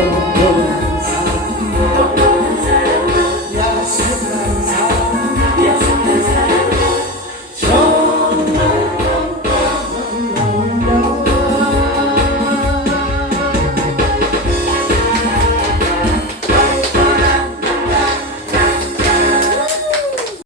oh, oh.